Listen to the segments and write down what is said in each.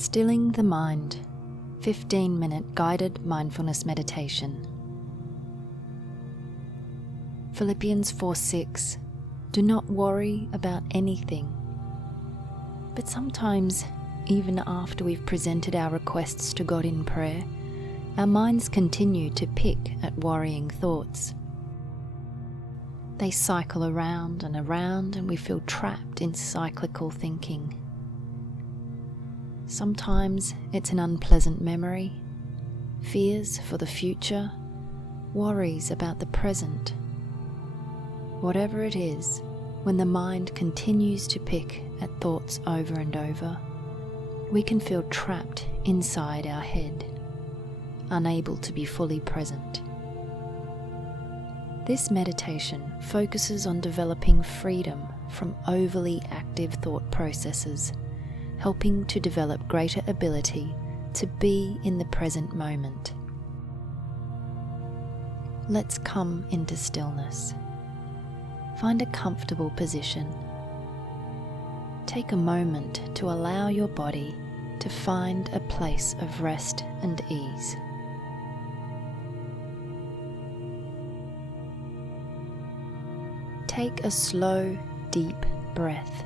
Stilling the Mind, 15-minute guided mindfulness meditation. Philippians 4:6. Do not worry about anything. But sometimes, even after we've presented our requests to God in prayer, our minds continue to pick at worrying thoughts. They cycle around and we feel trapped in cyclical thinking. Sometimes it's an unpleasant memory, fears for the future, worries about the present. Whatever it is, when the mind continues to pick at thoughts over and over, we can feel trapped inside our head, unable to be fully present. This meditation focuses on developing freedom from overly active thought processes, helping to develop greater ability to be in the present moment. Let's come into stillness. Find a comfortable position. Take a moment to allow your body to find a place of rest and ease. Take a slow, deep breath.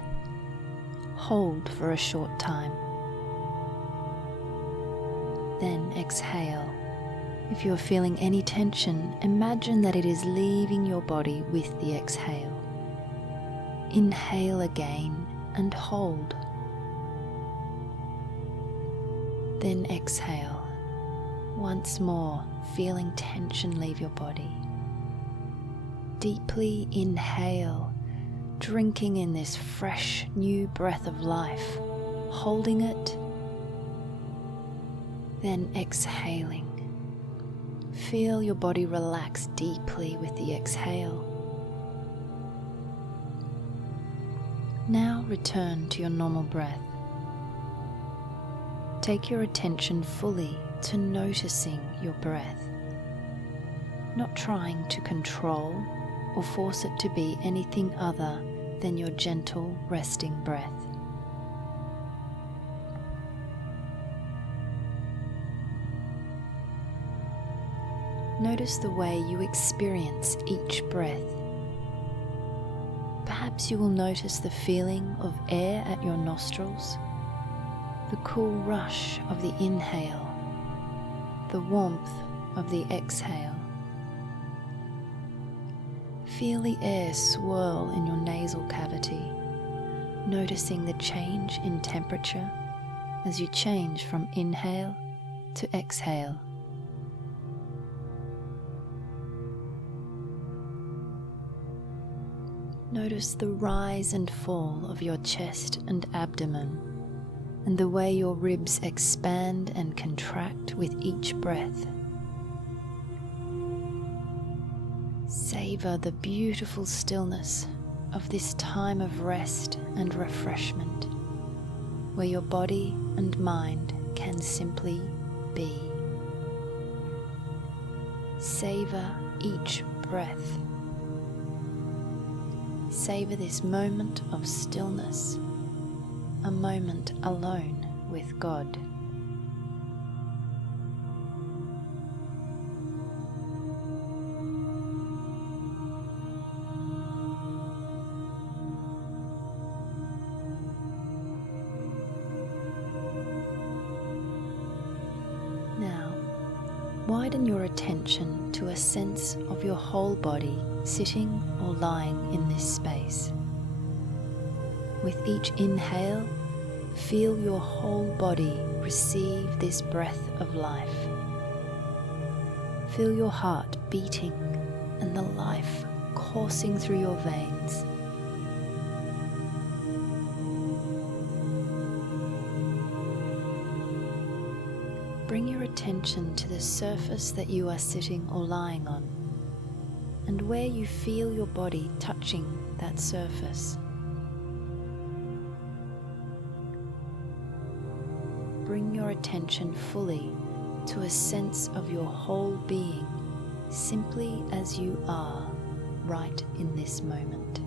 Hold for a short time. Then exhale. If you are feeling any tension, imagine that it is leaving your body with the exhale. Inhale again and hold. Then exhale. Once more, feeling tension leave your body. Deeply inhale, drinking in this fresh new breath of life, holding it, then exhaling. Feel your body relax deeply with the exhale. Now return to your normal breath. Take your attention fully to noticing your breath, not trying to control or force it to be anything other than your gentle, resting breath. Notice the way you experience each breath. Perhaps you will notice the feeling of air at your nostrils, the cool rush of the inhale, the warmth of the exhale. Feel the air swirl in your nasal cavity, noticing the change in temperature as you change from inhale to exhale. Notice the rise and fall of your chest and abdomen, and the way your ribs expand and contract with each breath. Savor the beautiful stillness of this time of rest and refreshment, where your body and mind can simply be. Savor each breath. Savor this moment of stillness, a moment alone with God. Now, widen your attention to a sense of your whole body sitting or lying in this space. With each inhale, feel your whole body receive this breath of life. Feel your heart beating and the life coursing through your veins. Bring your attention to the surface that you are sitting or lying on, and where you feel your body touching that surface. Bring your attention fully to a sense of your whole being, simply as you are right in this moment.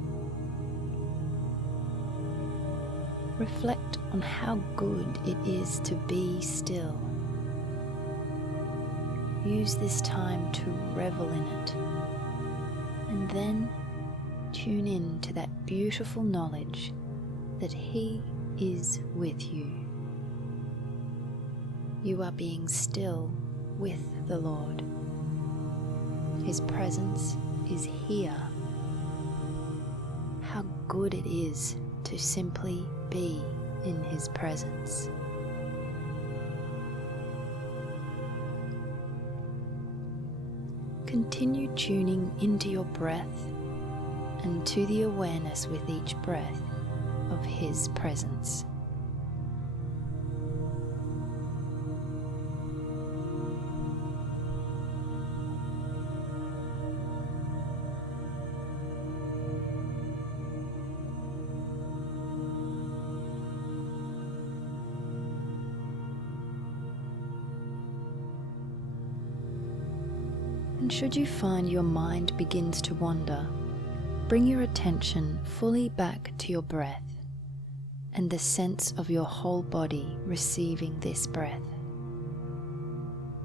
reflect on how good it is to be still. Use this time to revel in it, and then tune in to that beautiful knowledge that He is with you. You are being still with the Lord. His presence is here. How good it is to simply be in His presence. Continue tuning into your breath and to the awareness with each breath of His presence. And should you find your mind begins to wander, bring your attention fully back to your breath and the sense of your whole body receiving this breath.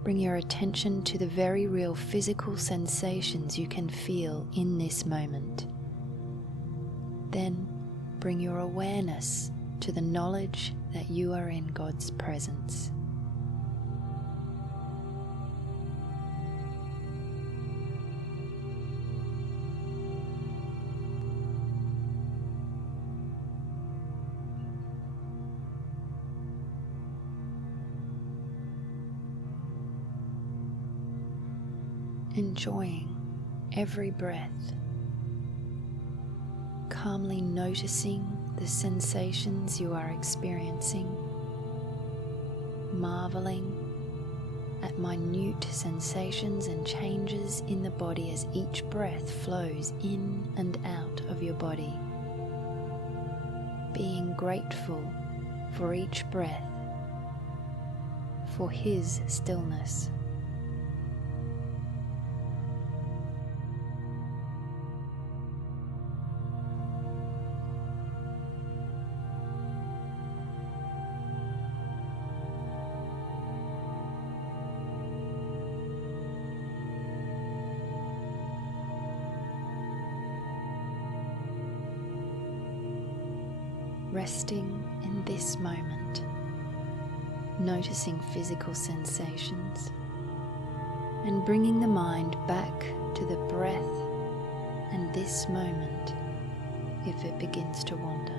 Bring your attention to the very real physical sensations you can feel in this moment. Then bring your awareness to the knowledge that you are in God's presence. Enjoying every breath, calmly noticing the sensations you are experiencing, marveling at minute sensations and changes in the body as each breath flows in and out of your body, being grateful for each breath, for His stillness. Resting in this moment, noticing physical sensations, and bringing the mind back to the breath and this moment if it begins to wander.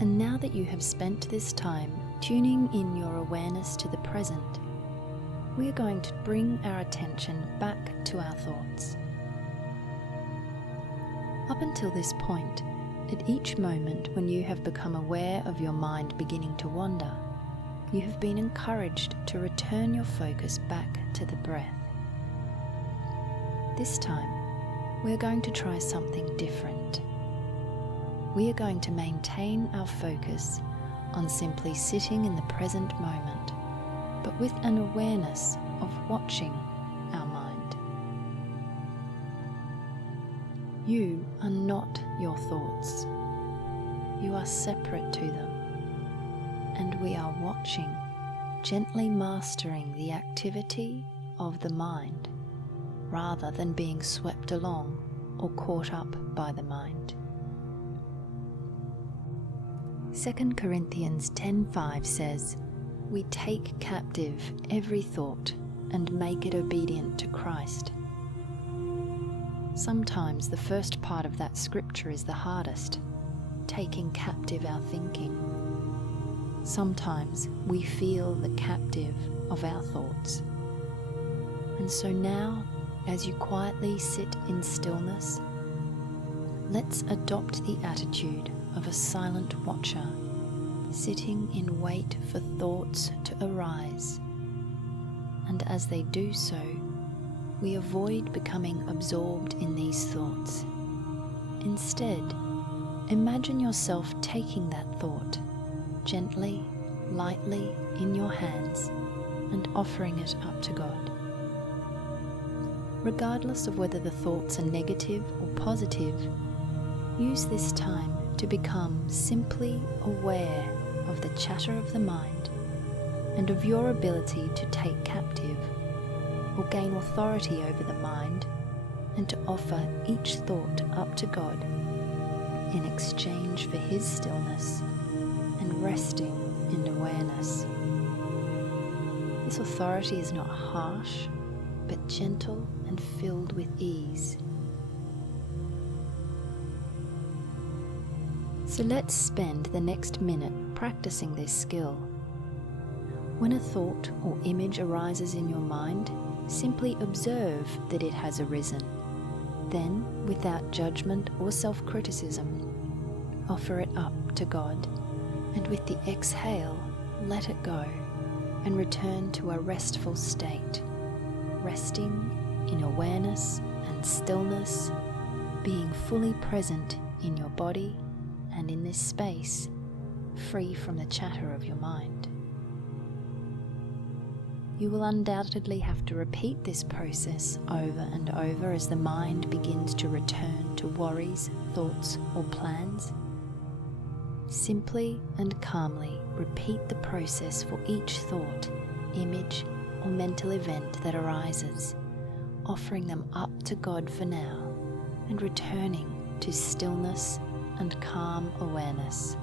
And now that you have spent this time tuning in your awareness to the present, we are going to bring our attention back to our thoughts. Up until this point, at each moment when you have become aware of your mind beginning to wander, you have been encouraged to return your focus back to the breath. This time, we are going to try something different. We are going to maintain our focus on simply sitting in the present moment, but with an awareness of watching our mind. You are not your thoughts. You are separate to them, and we are watching, gently mastering the activity of the mind, rather than being swept along or caught up by the mind. 2 Corinthians 10:5 says, "We take captive every thought and make it obedient to Christ." Sometimes the first part of that scripture is the hardest, taking captive our thinking. Sometimes we feel the captive of our thoughts. And so now, as you quietly sit in stillness, let's adopt the attitude of a silent watcher, sitting in wait for thoughts to arise. And as they do so, we avoid becoming absorbed in these thoughts. Instead, imagine yourself taking that thought gently, lightly in your hands and offering it up to God. Regardless of whether the thoughts are negative or positive, use this time to become simply aware of the chatter of the mind and of your ability to take captive or gain authority over the mind, and to offer each thought up to God in exchange for His stillness and resting in awareness. This authority is not harsh, but gentle and filled with ease. So let's spend the next minute practicing this skill. When a thought or image arises in your mind, simply observe that it has arisen. Then, without judgment or self-criticism, offer it up to God, and with the exhale, let it go and return to a restful state, resting in awareness and stillness, being fully present in your body and in this space, free from the chatter of your mind. You will undoubtedly have to repeat this process over and over as the mind begins to return to worries, thoughts, or plans. Simply and calmly repeat the process for each thought, image, or mental event that arises, offering them up to God for now and returning to stillness and calm awareness.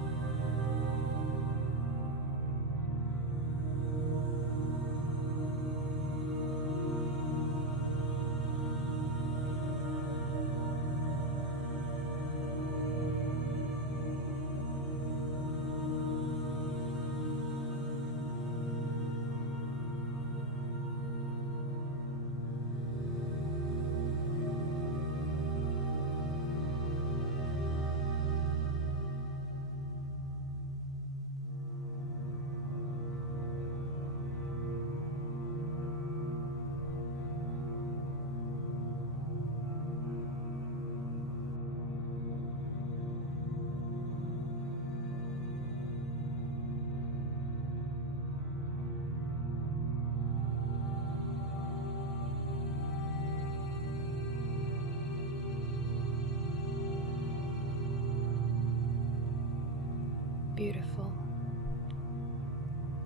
Beautiful.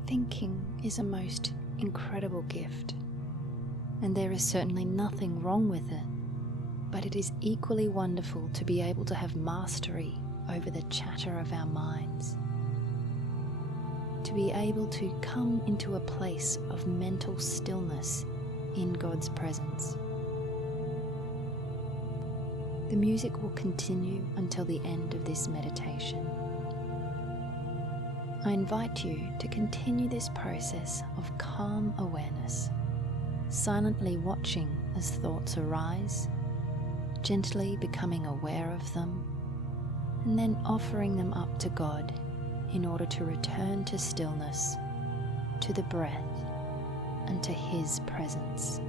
Thinking is a most incredible gift, and there is certainly nothing wrong with it, but it is equally wonderful to be able to have mastery over the chatter of our minds, to be able to come into a place of mental stillness in God's presence. The music will continue until the end of this meditation. I invite you to continue this process of calm awareness, silently watching as thoughts arise, gently becoming aware of them, and then offering them up to God in order to return to stillness, to the breath, and to His presence.